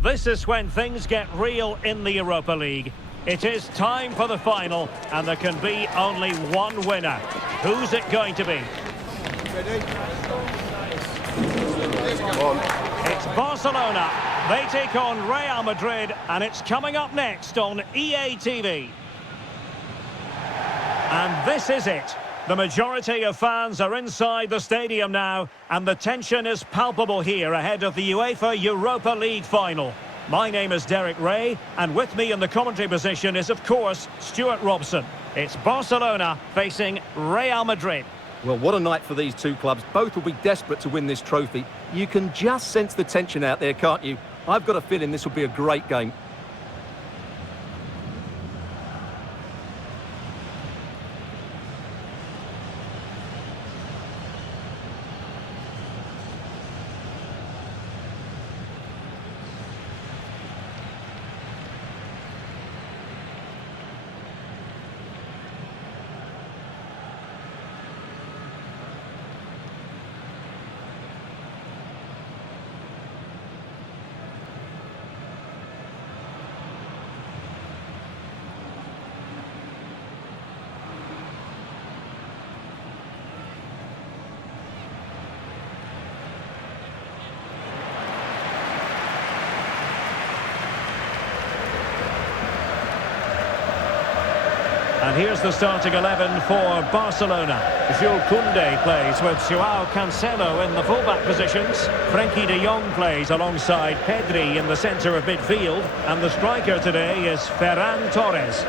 This is when things get real in the Europa League. It is time for the final, and there can be only one winner. Who's it going to be? It's Barcelona. They take on Real Madrid, and it's coming up next on EA TV. And this is it. The majority of fans are inside the stadium now, and the tension is palpable here ahead of the UEFA Europa League final. My name is Derek Ray, and with me in the commentary position is, of course, Stuart Robson. It's Barcelona facing Real Madrid. Well, what a night for these two clubs. Both will be desperate to win this trophy. You can just sense the tension out there, can't you? I've got a feeling this will be a great game. And here's the starting 11 for Barcelona. Jules Koundé plays with Joao Cancelo in the fullback positions. Frenkie de Jong plays alongside Pedri in the centre of midfield. And the striker today is Ferran Torres.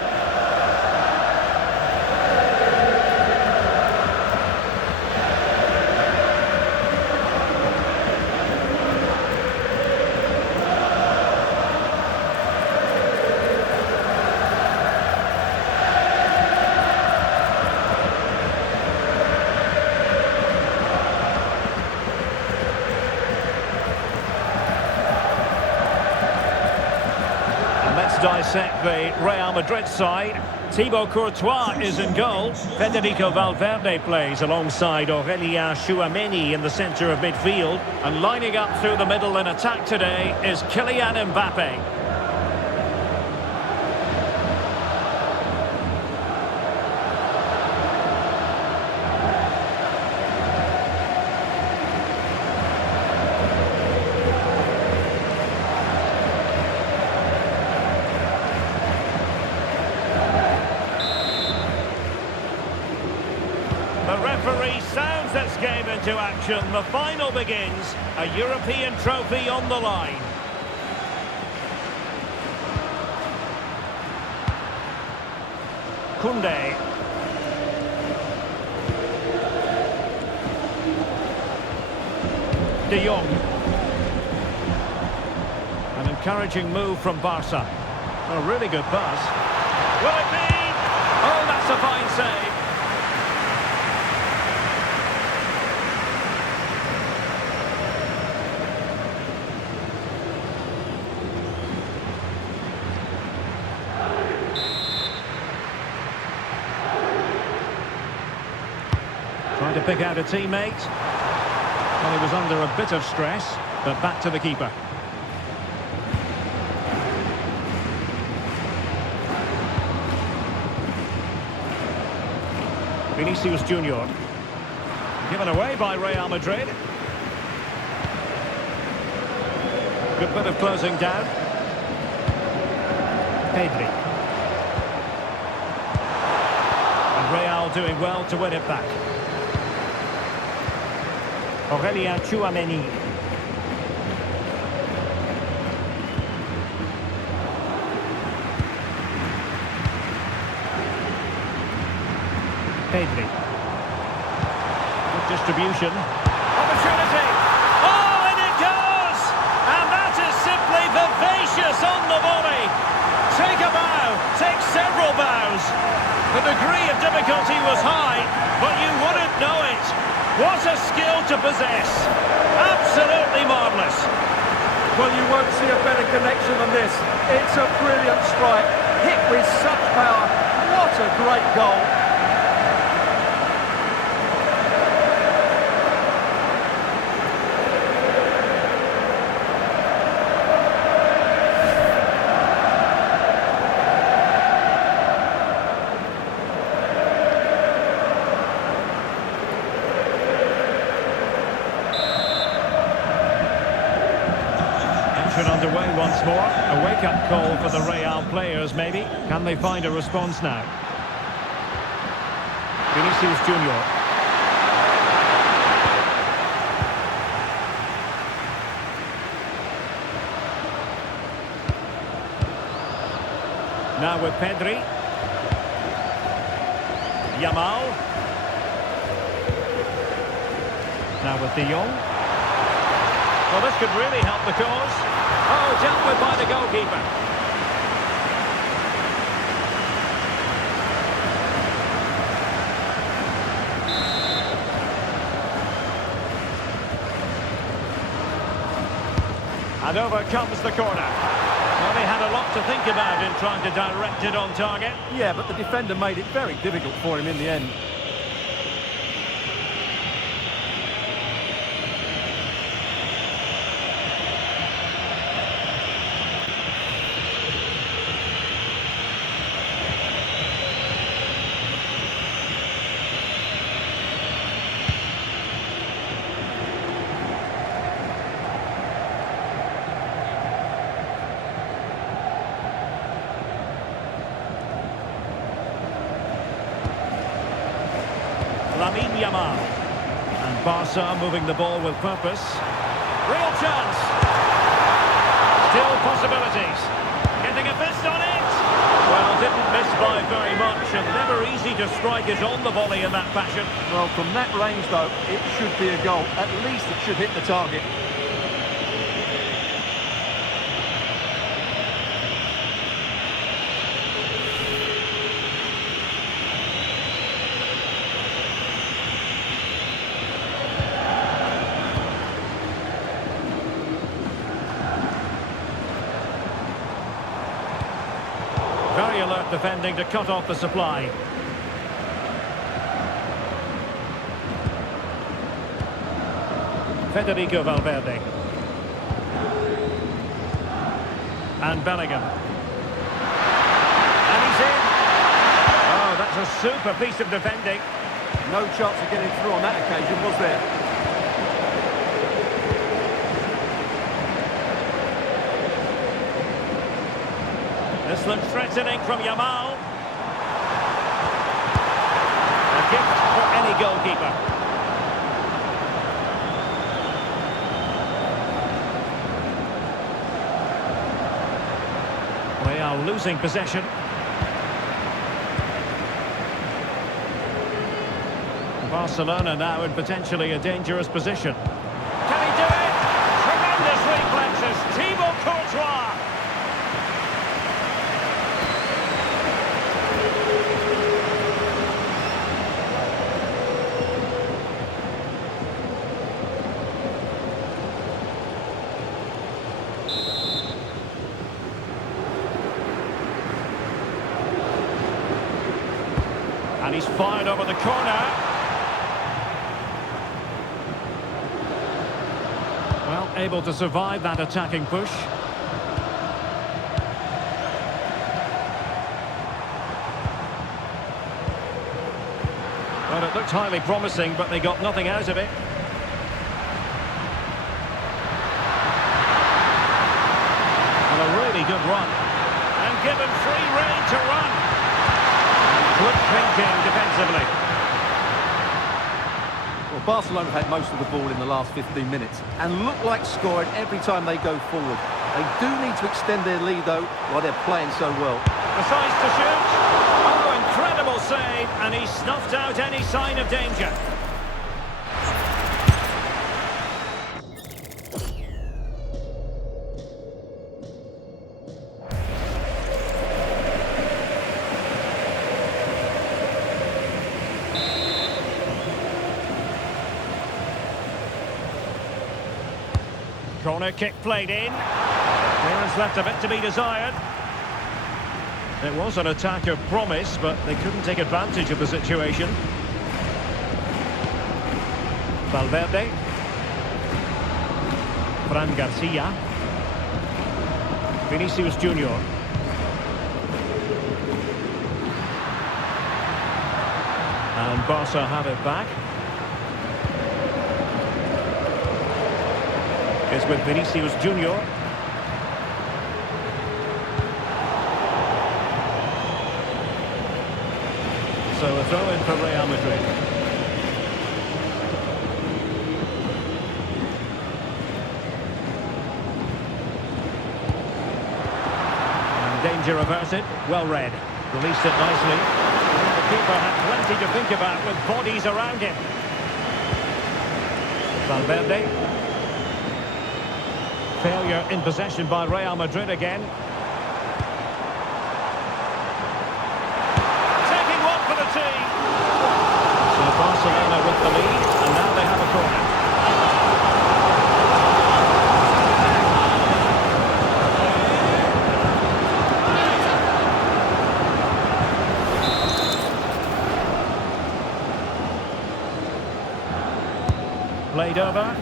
Dissect the Real Madrid side. Thibaut Courtois is in goal. Federico Valverde plays alongside Aurélien Tchouameni in the centre of midfield. And lining up through the middle in attack today is Kylian Mbappe. The referee sounds this game into action. The final begins. A European trophy on the line. Koundé. De Jong. An encouraging move from Barca. A really good pass. Will it be? Oh, that's a fine save. Trying to pick out a teammate. Well, he was under a bit of stress, but back to the keeper. Vinicius Junior. Given away by Real Madrid. Good bit of closing down. Pedri. And Real doing well to win it back. Aurélien Tchouameni. Pedri. Good distribution. Opportunity. Oh, and it goes! And that is simply vivacious on the volley. Take a bow. Take several bows. The degree of difficulty was high, but you wouldn't know it. What a skill to possess. Absolutely marvellous. Well, you won't see a better connection than this. It's a brilliant strike. Hit with such power. What a great goal. Action underway once more. A wake-up call for the Real players, maybe. Can they find a response now? Vinicius Junior. Now with Pedri. Yamal. Now with De Jong. Well, this could really help the cause. Oh, dealt with by the goalkeeper. And over comes the corner. Well, they had a lot to think about in trying to direct it on target. Yeah, but the defender made it very difficult for him in the end. Yamal. And Barca moving the ball with purpose. Real chance. Still possibilities. Getting a fist on it. Well, didn't miss by very much, and never easy to strike it on the volley in that fashion. Well, from that range, though, it should be a goal. At least it should hit the target. Very alert defending to cut off the supply. Federico Valverde. And Bellingham. And he's in. Oh, that's a super piece of defending. No chance of getting through on that occasion, was there? This looks threatening from Yamal. A gift for any goalkeeper. They are losing possession. Barcelona now in potentially a dangerous position. Can he do it? Tremendous reflexes. Thibaut Courtois. And he's fired over the corner. Well, able to survive that attacking push. Well, it looked highly promising, but they got nothing out of it. And a really good run. And given free rein to run. Good thinking defensively. Well, Barcelona had most of the ball in the last 15 minutes and look like scoring every time they go forward. They do need to extend their lead, though, while they're playing so well. Decides to shoot. Oh, incredible save, and he snuffed out any sign of danger. Corner kick played in. Clearance left a bit to be desired. It was an attack of promise, but they couldn't take advantage of the situation. Valverde. Fran Garcia. Vinicius Junior. And Barca have it back. Is with Vinicius Junior. So a throw in for Real Madrid. And danger averted. Well read. Released it nicely. The keeper had plenty to think about with bodies around him. Valverde. Failure in possession by Real Madrid again. Taking one for the team. So Barcelona with the lead, and now they have a corner. Played over.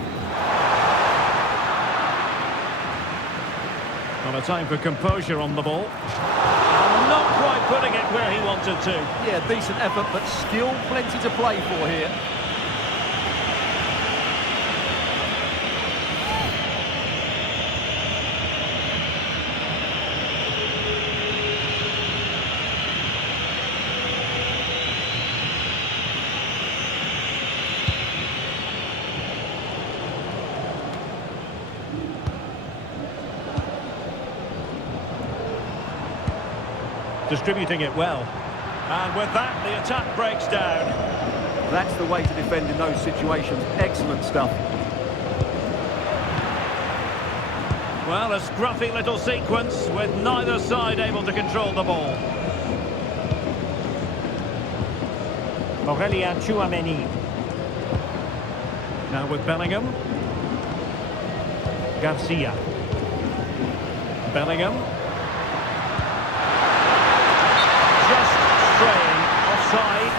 Not a time for composure on the ball. And not quite putting it where he wanted to. Yeah, decent effort, but still plenty to play for here. Distributing it well. And with that, the attack breaks down. That's the way to defend in those situations. Excellent stuff. Well, a scruffy little sequence with neither side able to control the ball. Aurélien Tchouameni. Now with Bellingham. Garcia. Bellingham. Straying offside.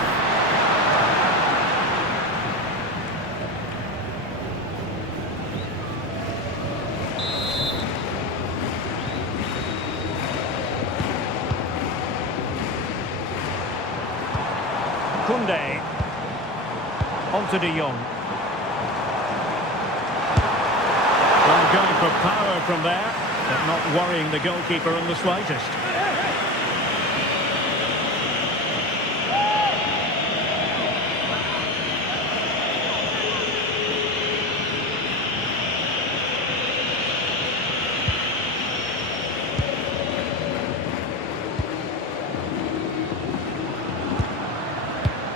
Koundé. Onto de Jong. Well, going for power from there, but not worrying the goalkeeper in the slightest.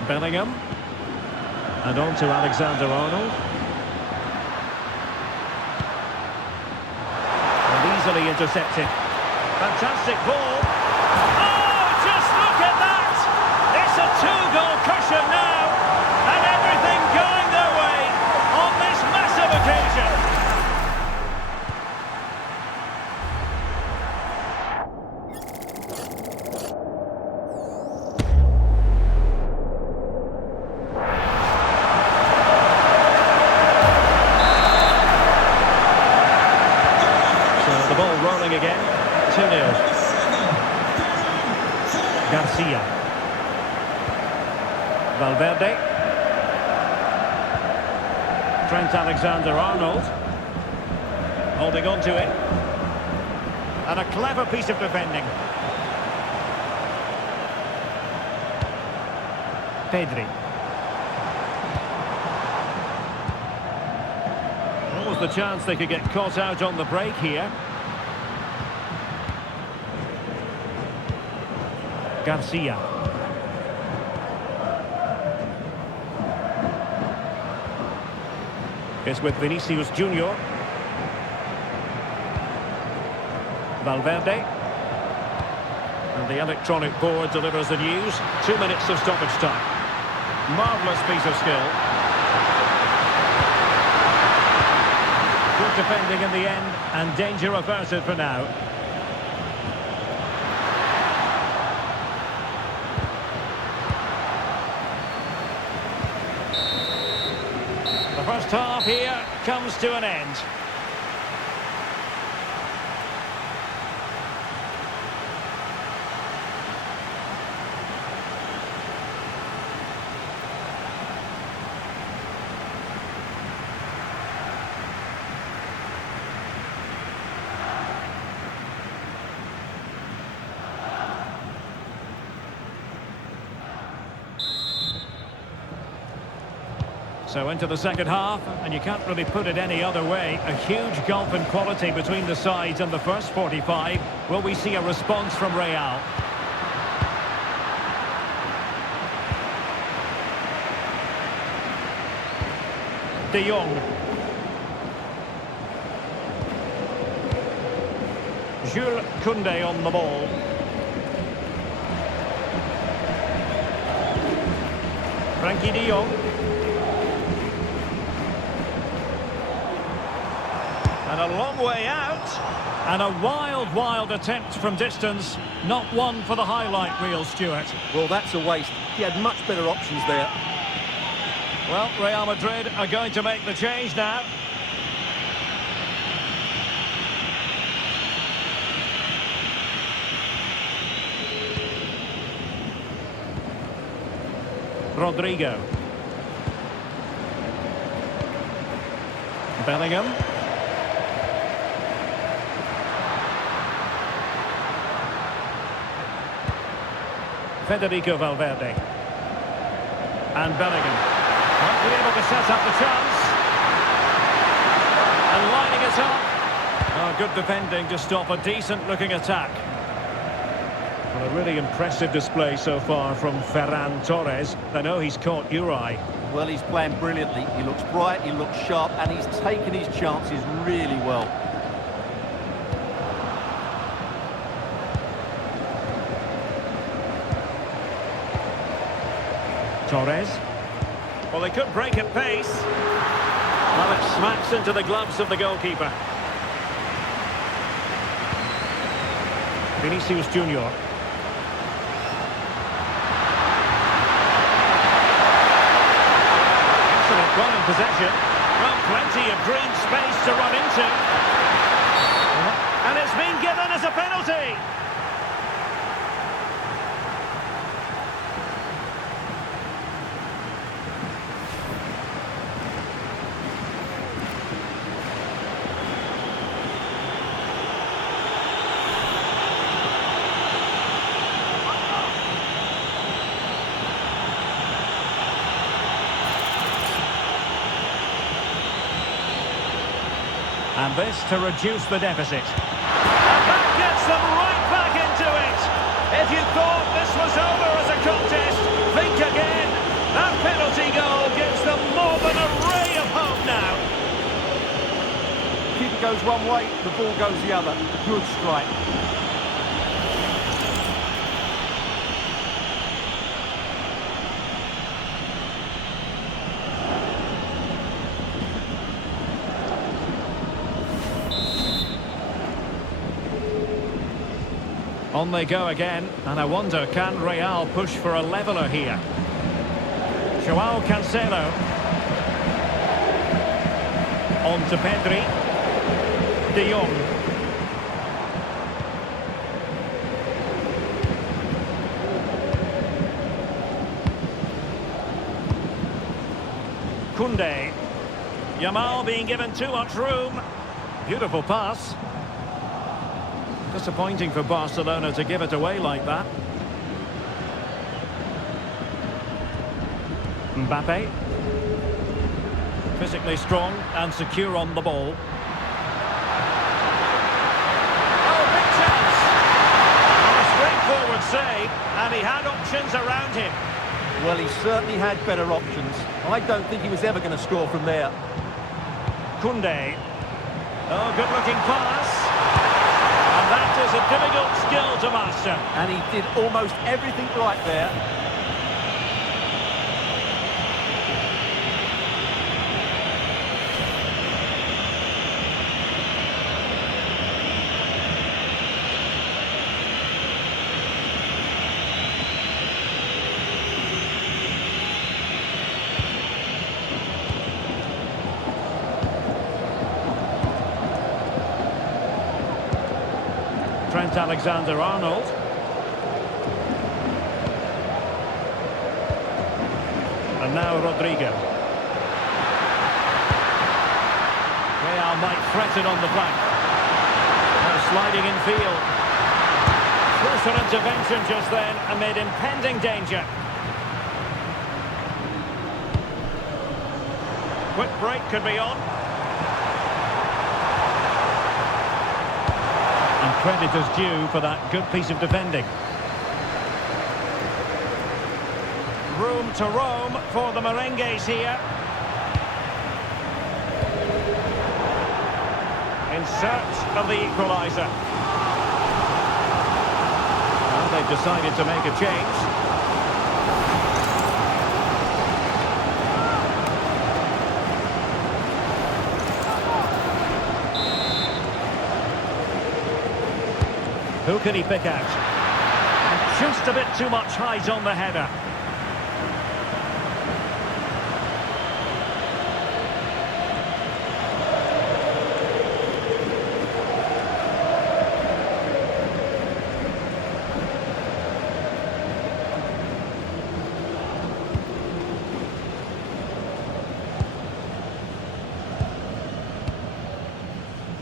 Bellingham. And on to Alexander-Arnold. And easily intercepted. Fantastic ball. Oh, just look at that! It's a two-goal cushion now. And everything going their way on this massive occasion. Rolling again, 2-0. Garcia. Valverde. Trent Alexander-Arnold. Holding on to it. And a clever piece of defending. Pedri. What was the chance they could get caught out on the break here? Garcia. It's with Vinicius Junior. Valverde. And the electronic board delivers the news. 2 minutes of stoppage time. Marvellous piece of skill. Good defending in the end, and danger averted for now. The first half here comes to an end. So into the second half, and you can't really put it any other way. A huge gulf in quality between the sides in the first 45. Will we see a response from Real? De Jong. Jules Koundé on the ball. Frankie de Jong. And a long way out. And a wild, wild attempt from distance. Not one for the highlight reel, Stuart. Well, that's a waste. He had much better options there. Well, Real Madrid are going to make the change now. Rodrigo. Bellingham. Federico Valverde. And Bellingham. Won't be able to set up the chance. And lining it up. Oh, good defending to stop a decent-looking attack. Well, a really impressive display so far from Ferran Torres. I know he's caught your eye. Well, he's playing brilliantly. He looks bright, he looks sharp, and he's taken his chances really well. Torres. Well, they could break at pace. Well, it smacks into the gloves of the goalkeeper. Vinicius Junior. Excellent run in possession. Well, plenty of green space to run into. And it's been given as a penalty. And this to reduce the deficit. And that gets them right back into it. If you thought this was over as a contest, think again. That penalty goal gives them more than a ray of hope now. Kick goes one way, the ball goes the other. Good strike. On they go again, and I wonder, can Real push for a leveller here? Joao Cancelo. On to Pedri. De Jong. Koundé. Yamal being given too much room. Beautiful pass. Disappointing for Barcelona to give it away like that. Mbappe. Physically strong and secure on the ball. Oh, big chance! A straightforward save, and he had options around him. Well, he certainly had better options. I don't think he was ever going to score from there. Koundé. Oh, good-looking pass. That is a difficult skill to master. And he did almost everything right there. Trent Alexander-Arnold. And now Rodrigo. Real might threaten on the flank. Now sliding in field. Crucial intervention just then amid impending danger. Quick break could be on. And credit is due for that good piece of defending. Room to roam for the merengues here. In search of the equaliser. Well, they've decided to make a change. Who can he pick out? And just a bit too much height on the header.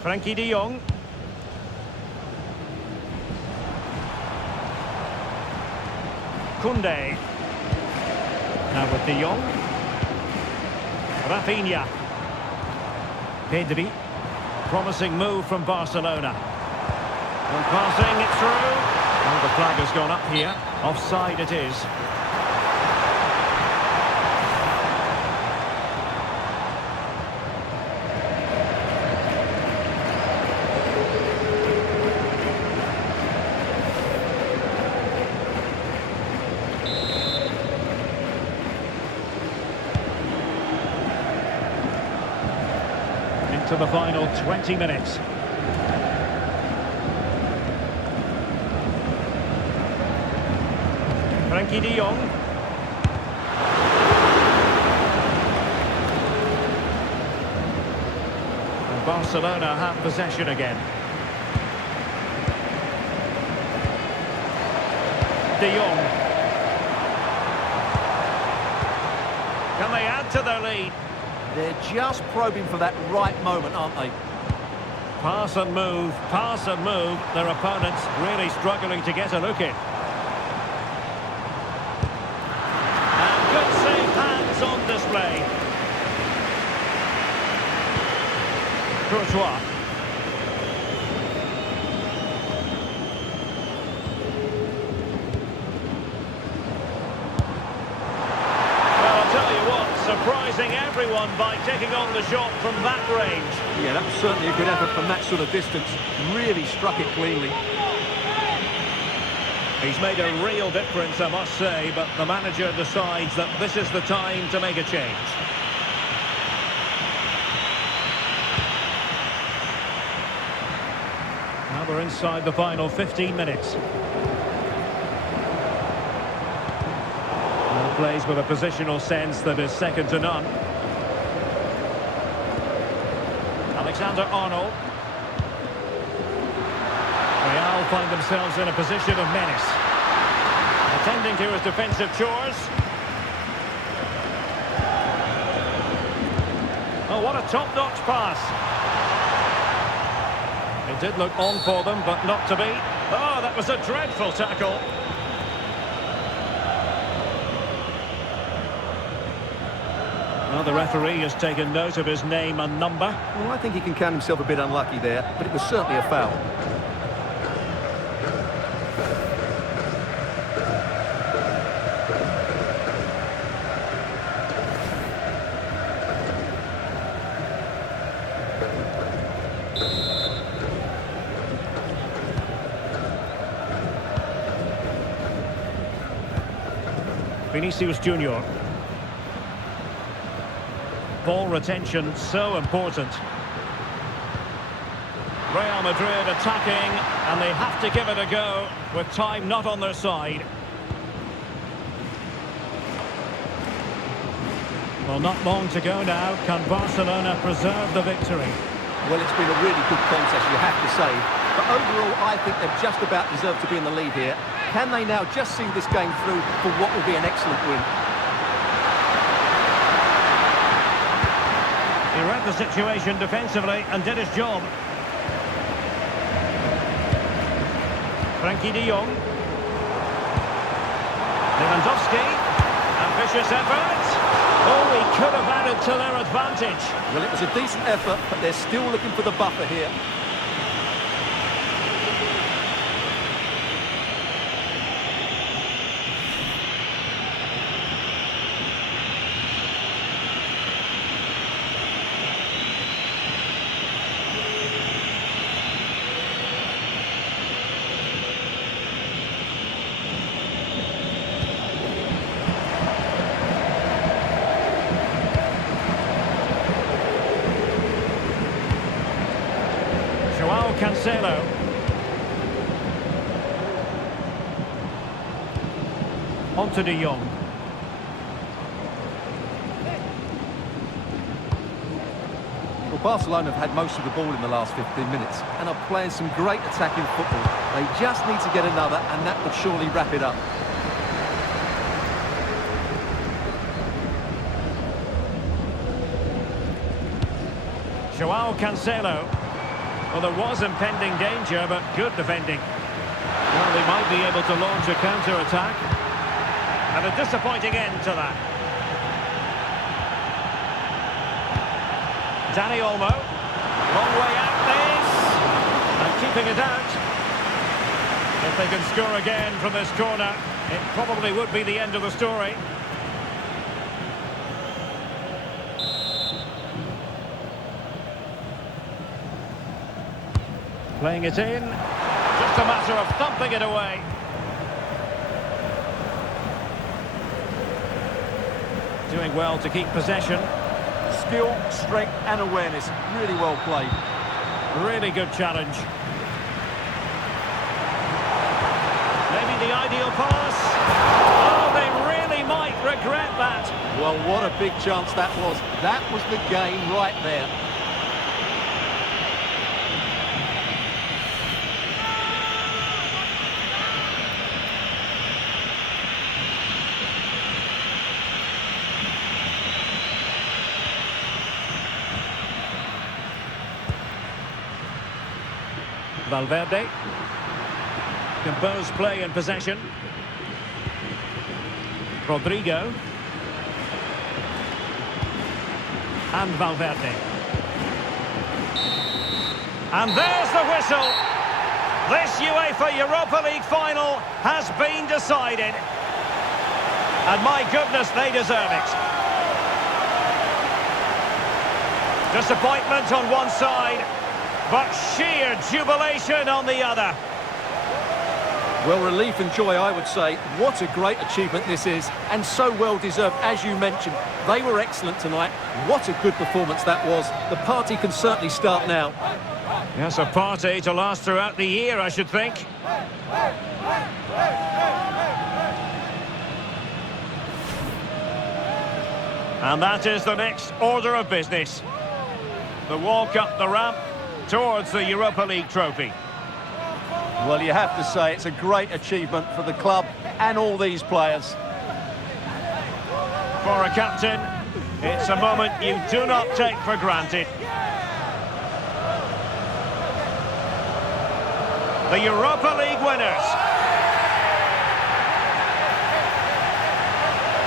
Frankie de Jong. Koundé. Now with de Jong. Rafinha. Pedri. Promising move from Barcelona. And passing it through. And the flag has gone up here. Offside it is. To the final 20 minutes. Frankie de Jong. And Barcelona have possession again. De Jong. Can they add to their lead? They're just probing for that right moment, aren't they? Pass and move, pass and move. Their opponents really struggling to get a look in. And good safe hands on display. Courtois. Surprising everyone by taking on the shot from that range. Yeah, that was certainly a good effort from that sort of distance. Really struck it cleanly. He's made a real difference, I must say, but the manager decides that this is the time to make a change. Now we're inside the final 15 minutes. Plays with a positional sense that is second to none. Alexander-Arnold. Real find themselves in a position of menace. Attending to his defensive chores. Oh, what a top-notch pass. It did look on for them, but not to be. Oh, that was a dreadful tackle. Well, the referee has taken note of his name and number. Well, I think he can count himself a bit unlucky there, but it was certainly a foul. Vinicius Junior. Ball retention so important. Real Madrid attacking, and they have to give it a go with time not on their side. Well, not long to go now. Can Barcelona preserve the victory? Well, it's been a really good contest, you have to say. But overall, I think they've just about deserved to be in the lead here. Can they now just see this game through for what will be an excellent win? He read the situation defensively and did his job. Frankie de Jong. Lewandowski. Ambitious effort. Oh, he could have added to their advantage. Well, it was a decent effort, but they're still looking for the buffer here. Cancelo. On to De Jong. Well, Barcelona have had most of the ball in the last 15 minutes and are playing some great attacking football. They just need to get another, and that would surely wrap it up. Joao Cancelo. Well, there was impending danger, but good defending. Well, they might be able to launch a counter-attack. And a disappointing end to that. Dani Olmo. Long way out this. And keeping it out. If they can score again from this corner, it probably would be the end of the story. Playing it in. Just a matter of thumping it away. Doing well to keep possession. Skill, strength and awareness. Really well played. Really good challenge. Maybe the ideal pass. Oh, they really might regret that. Well, what a big chance that was. That was the game right there. Valverde. Composed play in possession. Rodrigo. And Valverde. And there's the whistle. This UEFA Europa League final has been decided. And my goodness, they deserve it. Disappointment on one side, but sheer jubilation on the other. Well, relief and joy, I would say. What a great achievement this is, and so well deserved, as you mentioned. They were excellent tonight. What a good performance that was. The party can certainly start now. Yes, a party to last throughout the year, I should think. And that is the next order of business. The walk up the ramp towards the Europa League trophy. Well, you have to say it's a great achievement for the club and all these players. For a captain, it's a moment you do not take for granted. The Europa League winners.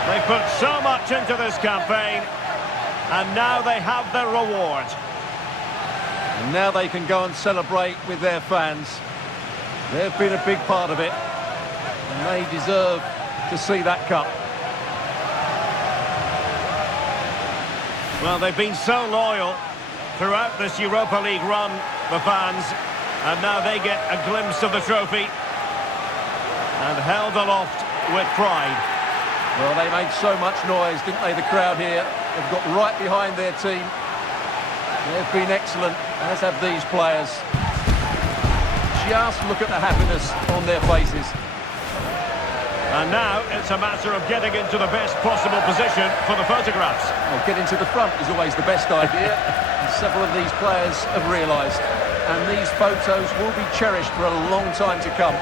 They put so much into this campaign, and now they have their reward. And now they can go and celebrate with their fans. They've been a big part of it, and they deserve to see that cup. Well, they've been so loyal throughout this Europa League run, the fans, and now they get a glimpse of the trophy and held aloft with pride. Well, they made so much noise, didn't they, the crowd here? They've got right behind their team. They've been excellent, as have these players. Just look at the happiness on their faces. And now it's a matter of getting into the best possible position for the photographs. Well, getting to the front is always the best idea, and several of these players have realised. And these photos will be cherished for a long time to come.